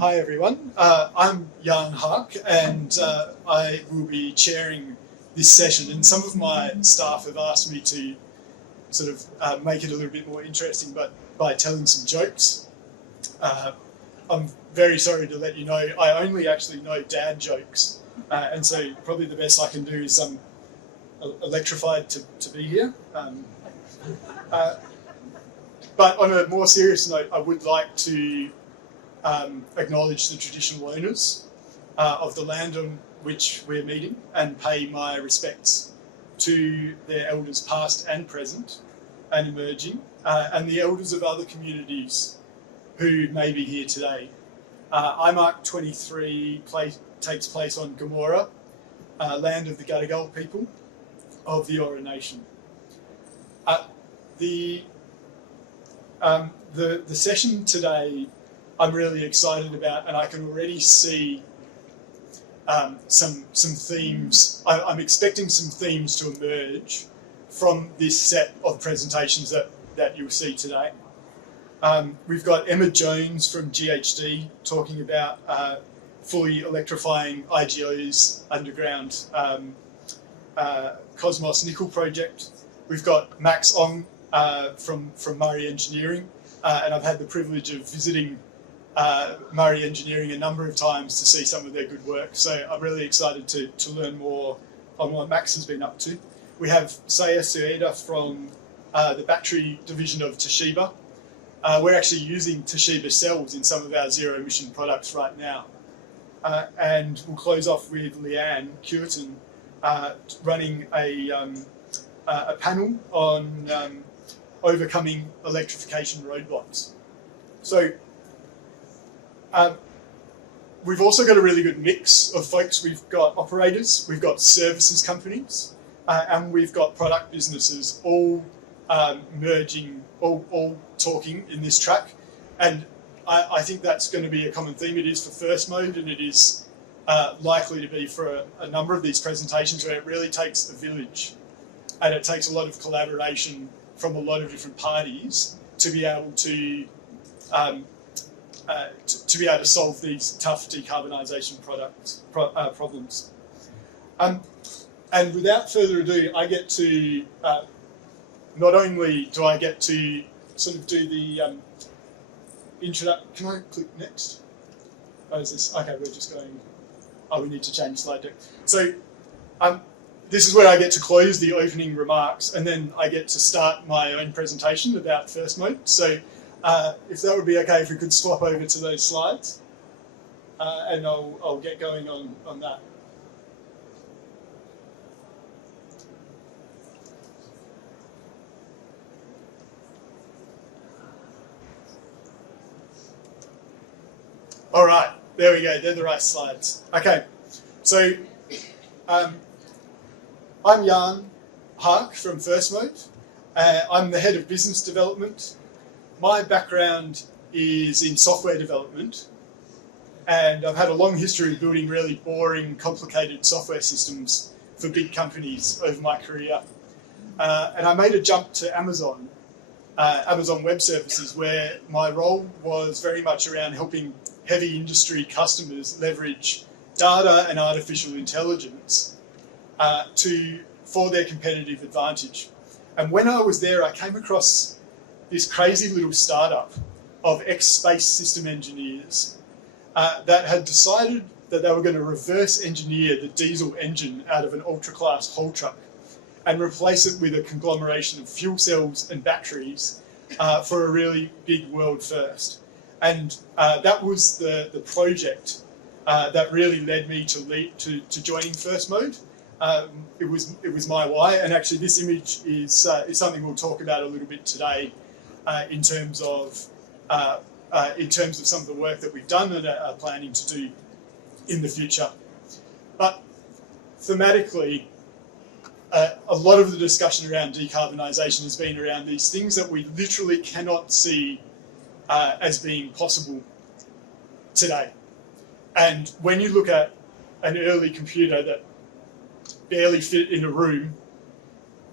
Hi everyone, I'm Jan Haak and I will be chairing this session, and some of my staff have asked me to sort of make it a little bit more interesting by telling some jokes. I'm very sorry to let you know I only actually know dad jokes, and so probably the best I can do is I'm electrified to be here. But on a more serious note, I would like to acknowledge the traditional owners of the land on which we're meeting and pay my respects to their elders past and present and emerging, and the elders of other communities who may be here today. IMARC 23 takes place on Gamora, land of the Gadigal people of the Eora Nation. The session today I'm really excited about, and I can already see some themes. I'm expecting some themes to emerge from this set of presentations that you'll see today. We've got Emma Jones from GHD talking about fully electrifying IGO's underground Cosmos nickel project. We've got Max Ong from Murray Engineering, and I've had the privilege of visiting Murray Engineering a number of times to see some of their good work, so I'm really excited to learn more on what Max has been up to. We have Saya Sueda from the battery division of Toshiba. We're actually using Toshiba cells in some of our zero emission products right now. And we'll close off with Leanne Curtin running a panel on overcoming electrification roadblocks. So we've also got a really good mix of folks. We've got operators, we've got services companies, and we've got product businesses all merging, all talking in this track. And I think that's going to be a common theme. It is for First Mode, and it is likely to be for a number of these presentations, where it really takes a village, and it takes a lot of collaboration from a lot of different parties to be able to solve these tough decarbonisation problems. And without further ado, I get to, not only do I get to sort of do the introduction. Can I click next? Oh, is this, okay, we're just going, oh, we need to change slide deck. So this is where I get to close the opening remarks, and then I get to start my own presentation about First Mode. So if that would be okay, if we could swap over to those slides, and I'll get going on that. All right, there we go, they're the right slides. Okay, so I'm Jan Haak from First Mode. I'm the head of business development. My background is in software development, and I've had a long history of building really boring, complicated software systems for big companies over my career. And I made a jump to Amazon Web Services, where my role was very much around helping heavy industry customers leverage data and artificial intelligence for their competitive advantage. And when I was there, I came across this crazy little startup of ex-space system engineers that had decided that they were going to reverse engineer the diesel engine out of an ultra-class haul truck and replace it with a conglomeration of fuel cells and batteries for a really big world first. And that was the project that really led me to joining First Mode. It was my why, and actually this image is something we'll talk about a little bit today in terms of some of the work that we've done and are planning to do in the future. But thematically, a lot of the discussion around decarbonisation has been around these things that we literally cannot see as being possible today. And when you look at an early computer that barely fit in a room,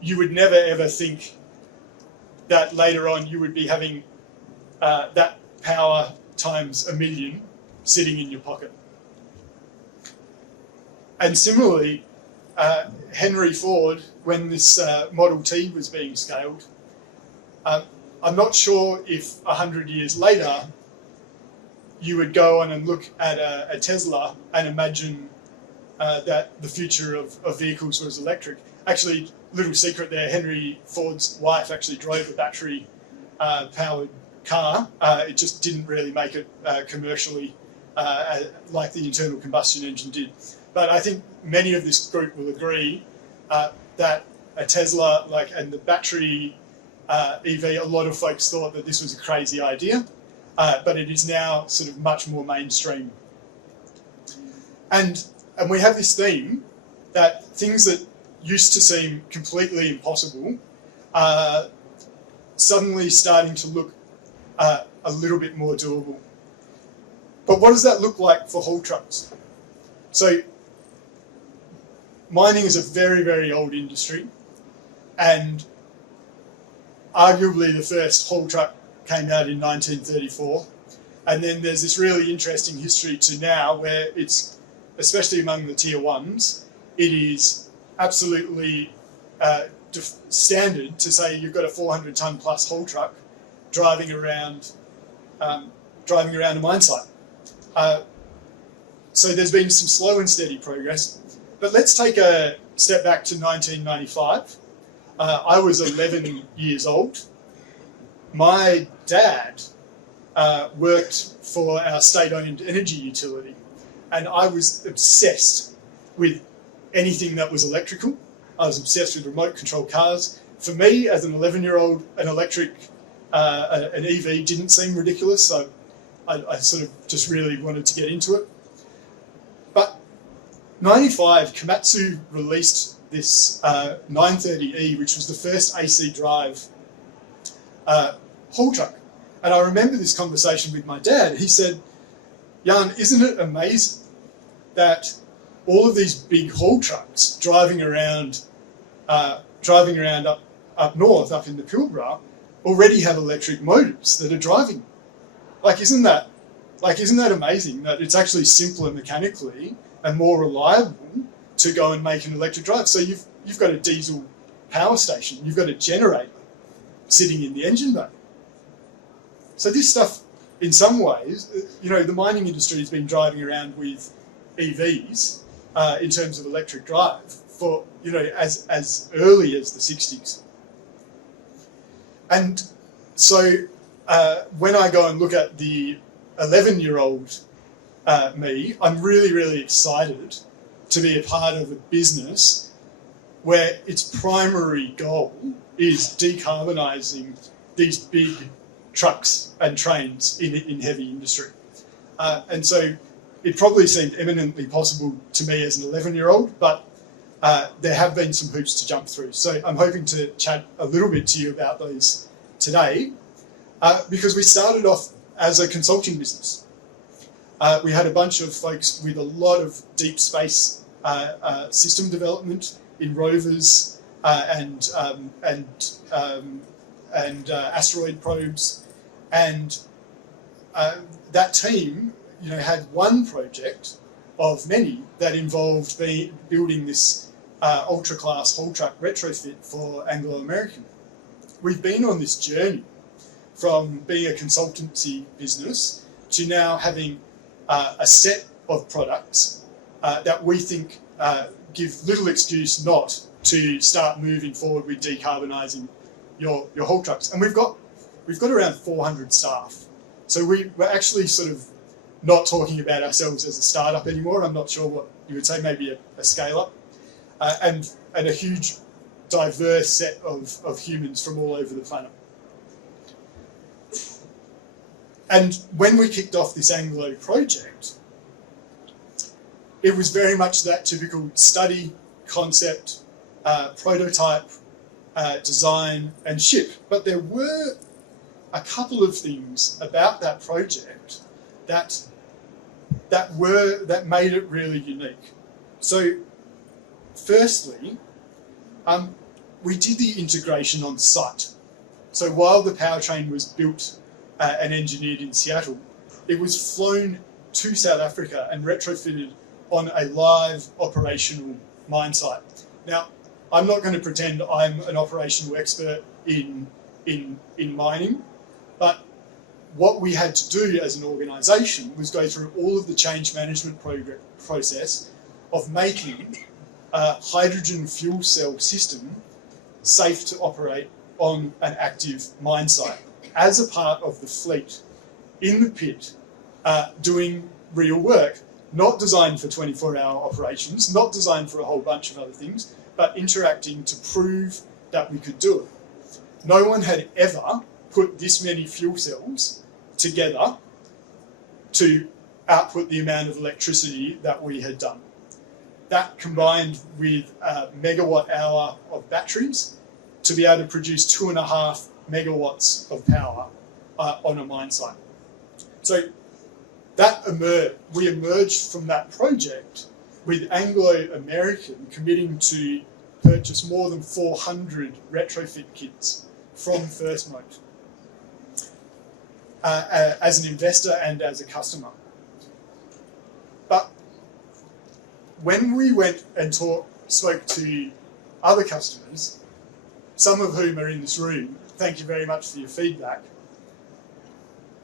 you would never ever think that later on you would be having that power times a million sitting in your pocket. And similarly, Henry Ford, when this Model T was being scaled, I'm not sure if 100 years later you would go on and look at a Tesla and imagine that the future of vehicles was electric. Actually, little secret there, Henry Ford's wife actually drove a battery powered car. It just didn't really make it commercially like the internal combustion engine did. But I think many of this group will agree that a Tesla, and the battery EV, a lot of folks thought that this was a crazy idea, but it is now sort of much more mainstream. And we have this theme that things that used to seem completely impossible are suddenly starting to look a little bit more doable. But what does that look like for haul trucks? So mining is a very, very old industry, and arguably the first haul truck came out in 1934. And then there's this really interesting history to now where it's, especially among the tier ones, it is absolutely standard to say you've got a 400 tonne plus haul truck driving around a mine site. So there's been some slow and steady progress. But let's take a step back to 1995. I was 11 years old. My dad worked for our state-owned energy utility, and I was obsessed with anything that was electrical. I was obsessed with remote control cars. For me, as an 11-year-old, an EV didn't seem ridiculous, so I sort of just really wanted to get into it. But 95, Komatsu released this 930E, which was the first AC drive haul truck. And I remember this conversation with my dad. He said, "Jan, isn't it amazing that all of these big haul trucks driving around up north, up in the Pilbara, already have electric motors that are driving? Isn't that amazing that it's actually simpler mechanically and more reliable to go and make an electric drive? So you've got a diesel power station, you've got a generator sitting in the engine bay. So this stuff, in some ways, the mining industry has been driving around with EVs in terms of electric drive for, as early as the 60s. And so when I go and look at the 11-year-old me, I'm really, really excited to be a part of a business where its primary goal is decarbonising these big trucks and trains in heavy industry. And so it probably seemed eminently possible to me as an 11-year-old, but there have been some hoops to jump through. So I'm hoping to chat a little bit to you about those today, because we started off as a consulting business. We had a bunch of folks with a lot of deep space system development in rovers and asteroid probes, and that team, had one project of many that involved building this ultra-class haul truck retrofit for Anglo American. We've been on this journey from being a consultancy business to now having a set of products that we think give little excuse not to start moving forward with decarbonising your haul trucks. And we've got around 400 staff. So we're actually sort of not talking about ourselves as a startup anymore. I'm not sure what you would say, maybe a scale-up. And a huge, diverse set of humans from all over the planet. And when we kicked off this Anglo project, it was very much that typical study, concept, prototype, design, and ship. But there were a couple of things about that project that made it really unique. So, firstly, we did the integration on site. So while the powertrain was built and engineered in Seattle, it was flown to South Africa and retrofitted on a live operational mine site. Now, I'm not going to pretend I'm an operational expert in mining, but what we had to do as an organisation was go through all of the change management process of making a hydrogen fuel cell system safe to operate on an active mine site as a part of the fleet in the pit, doing real work, not designed for 24-hour operations, not designed for a whole bunch of other things, but interacting to prove that we could do it. No one had ever put this many fuel cells together to output the amount of electricity that we had done. That combined with a megawatt hour of batteries to be able to produce 2.5 megawatts of power on a mine site. So we emerged from that project with Anglo-American committing to purchase more than 400 retrofit kits from First Mote as an investor and as a customer. But when we went and spoke to other customers, some of whom are in this room, thank you very much for your feedback,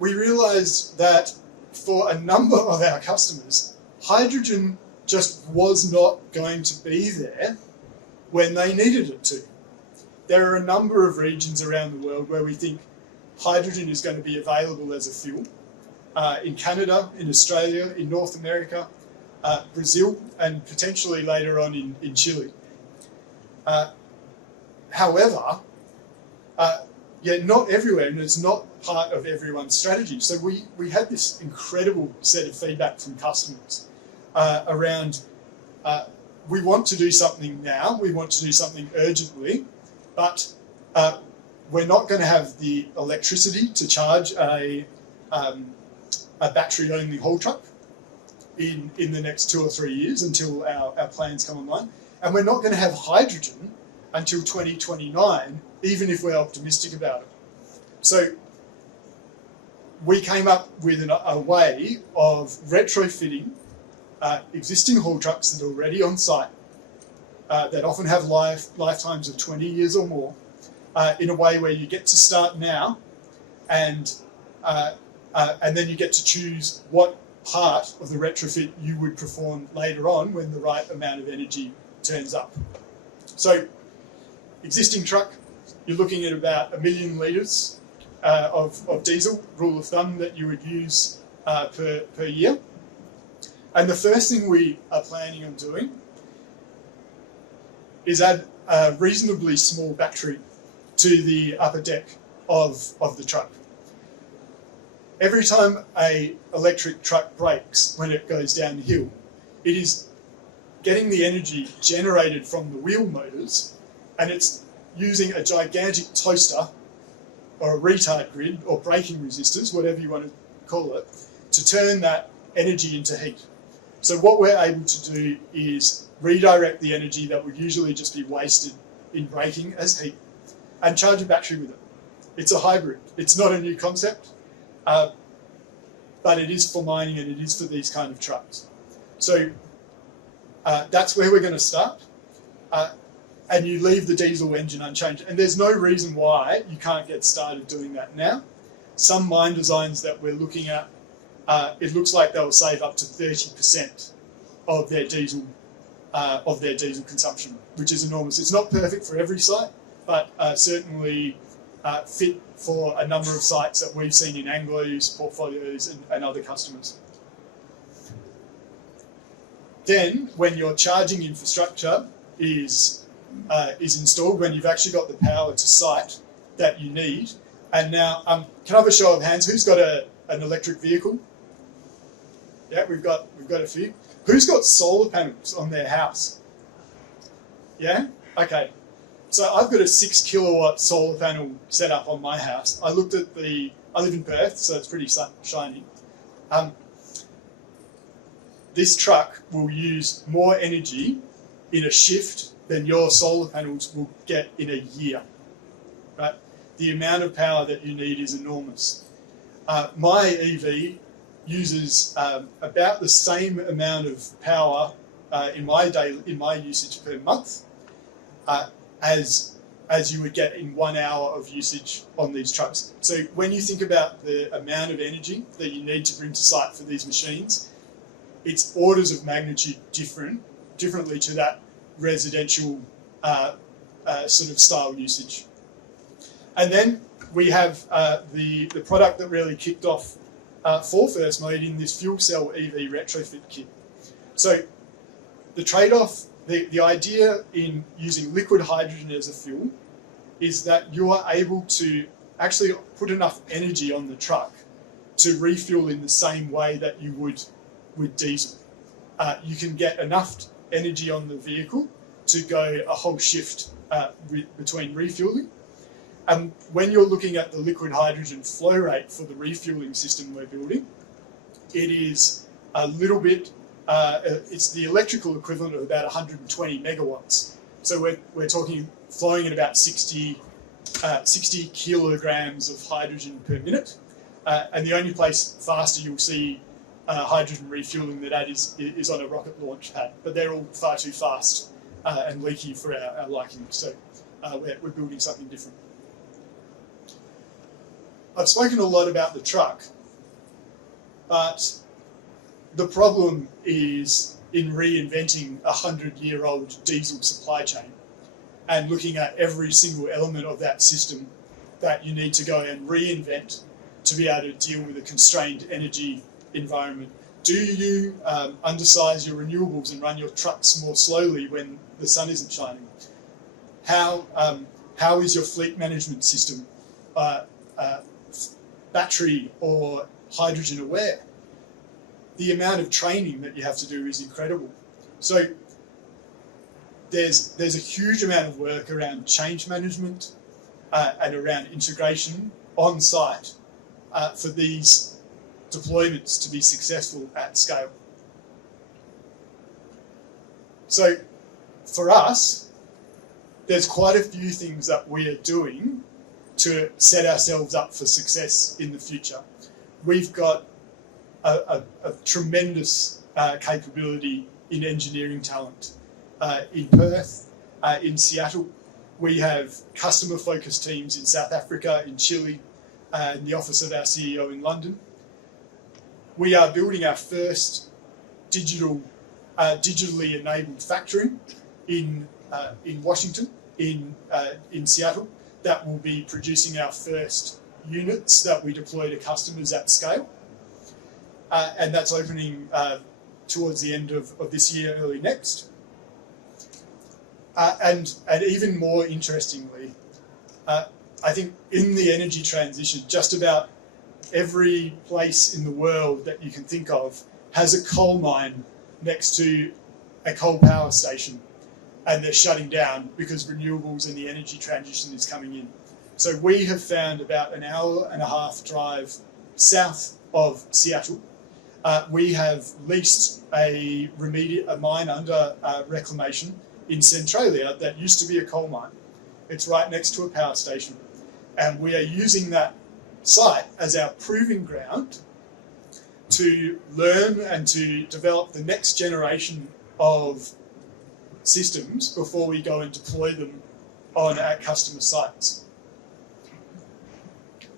we realised that for a number of our customers, hydrogen just was not going to be there when they needed it to. There are a number of regions around the world where we think hydrogen is going to be available as a fuel. In Canada, in Australia, in North America, Brazil, and potentially later on in Chile. However, not everywhere, and it's not part of everyone's strategy. So we had this incredible set of feedback from customers around we want to do something now, we want to do something urgently, but we're not going to have the electricity to charge a battery-only haul truck in the next 2 or 3 years until our plans come online. And we're not going to have hydrogen until 2029, even if we're optimistic about it. So we came up with a way of retrofitting existing haul trucks that are already on site, that often have lifetimes of 20 years or more, in a way where you get to start now, and then you get to choose what part of the retrofit you would perform later on when the right amount of energy turns up. So, existing truck, you're looking at about 1 million litres of diesel, rule of thumb, that you would use per year. And the first thing we are planning on doing is add a reasonably small battery to the upper deck of the truck. Every time an electric truck brakes when it goes down the hill, it is getting the energy generated from the wheel motors, and it's using a gigantic toaster or a retard grid or braking resistors, whatever you want to call it, to turn that energy into heat. So what we're able to do is redirect the energy that would usually just be wasted in braking as heat and charge a battery with it. It's a hybrid. It's not a new concept, but it is for mining and it is for these kind of trucks. So that's where we're going to start. And you leave the diesel engine unchanged. And there's no reason why you can't get started doing that now. Some mine designs that we're looking at, it looks like they'll save up to 30% of their diesel consumption, which is enormous. It's not perfect for every site, but certainly fit for a number of sites that we've seen in Anglo's portfolios and other customers. Then, when your charging infrastructure is installed, when you've actually got the power to site that you need, and now, can I have a show of hands? Who's got an electric vehicle? Yeah, we've got a few. Who's got solar panels on their house? Yeah? Okay. So I've got a 6 kilowatt solar panel set up on my house. I live in Perth, so it's pretty shiny. This truck will use more energy in a shift than your solar panels will get in a year. Right? The amount of power that you need is enormous. My EV uses about the same amount of power in my usage per month as you would get in 1 hour of usage on these trucks. So when you think about the amount of energy that you need to bring to site for these machines, it's orders of magnitude differently to that residential sort of style usage. And then we have the product that really kicked off for First Mode in this fuel cell EV retrofit kit. So the trade-off, the idea in using liquid hydrogen as a fuel is that you are able to actually put enough energy on the truck to refuel in the same way that you would with diesel. You can get enough energy on the vehicle to go a whole shift between refueling. And when you're looking at the liquid hydrogen flow rate for the refueling system we're building, it is a little bit, it's the electrical equivalent of about 120 megawatts. So we're talking flowing at about 60 kilograms of hydrogen per minute. And the only place faster you'll see hydrogen refueling than that is on a rocket launch pad. But they're all far too fast and leaky for our liking. So we're building something different. I've spoken a lot about the truck, but the problem is in reinventing a 100-year-old diesel supply chain and looking at every single element of that system that you need to go and reinvent to be able to deal with a constrained energy environment. Do you undersize your renewables and run your trucks more slowly when the sun isn't shining? How is your fleet management system battery or hydrogen aware? The amount of training that you have to do is incredible. So there's a huge amount of work around change management and around integration on site for these deployments to be successful at scale. So for us, there's quite a few things that we are doing to set ourselves up for success in the future. We've got a tremendous capability in engineering talent. In Perth, in Seattle, we have customer-focused teams in South Africa, in Chile, and the office of our CEO in London. We are building our first digitally enabled factory in Washington, in Seattle, that will be producing our first units that we deploy to customers at scale. And that's opening towards the end of this year, early next. And even more interestingly, I think in the energy transition, just about every place in the world that you can think of has a coal mine next to a coal power station, and they're shutting down because renewables and the energy transition is coming in. So we have found about an hour and a half drive south of Seattle. We have leased a mine under reclamation in Centralia that used to be a coal mine. It's right next to a power station. And we are using that site as our proving ground to learn and to develop the next generation of systems before we go and deploy them on our customer sites.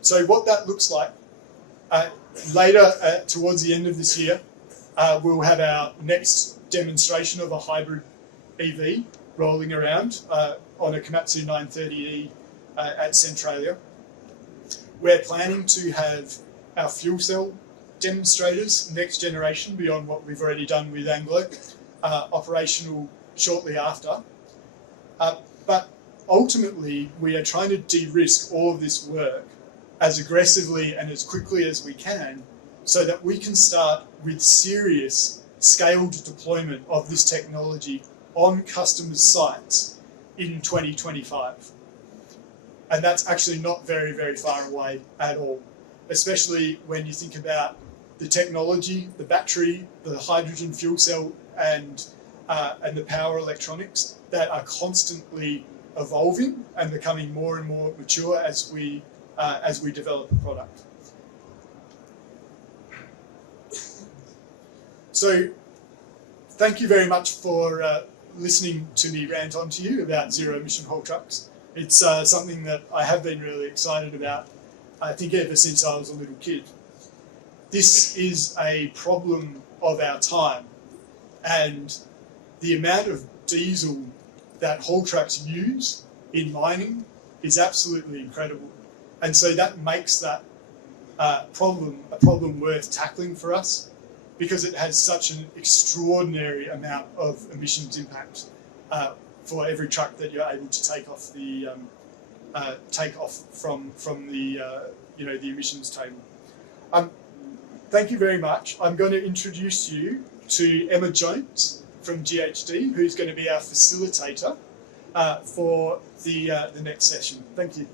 So what that looks like, later towards the end of this year, we'll have our next demonstration of a hybrid EV rolling around on a Komatsu 930E at Centralia. We're planning to have our fuel cell demonstrators, next generation, beyond what we've already done with Anglo, operational shortly after. But ultimately, we are trying to de-risk all of this work as aggressively and as quickly as we can so that we can start with serious scaled deployment of this technology on customers' sites in 2025. And that's actually not very, very far away at all, especially when you think about the technology, the battery, the hydrogen fuel cell, and the power electronics that are constantly evolving and becoming more and more mature as we develop a product. So thank you very much for listening to me rant on to you about zero emission haul trucks. It's something that I have been really excited about, I think, ever since I was a little kid. This is a problem of our time, and the amount of diesel that haul trucks use in mining is absolutely incredible. And so that makes that problem a problem worth tackling for us, because it has such an extraordinary amount of emissions impact for every truck that you're able to take off the from the the emissions table. Thank you very much. I'm going to introduce you to Emma Jones from GHD, who's going to be our facilitator for the next session. Thank you.